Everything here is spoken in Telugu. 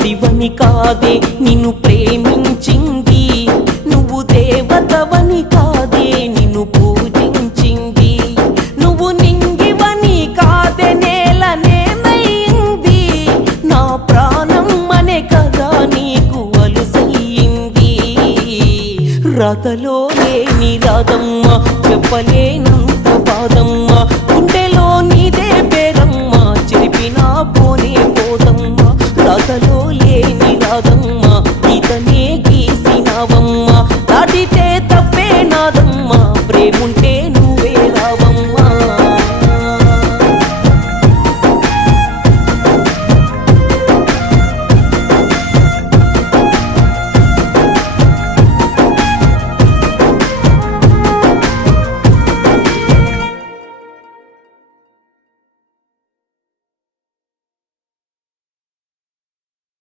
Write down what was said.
శివని కాదే నిన్ను ప్రేమించింది, నువ్వు దేవతవని కాదే నిన్ను పూజించింది, నువ్వు నింగివని కాదే నేలనేమైంది, నా ప్రాణం అనే కదా నీకు అలుసయ్యింది. రాతలో లేని రాదమ్మ, చెప్పలేనంత బాధమ్మ, గుండెలో నీదే పేరమ్మ, చెరిపినా పోనే పోదమ్మ. రాతలో లేని రాదమ్మ, ఇతనే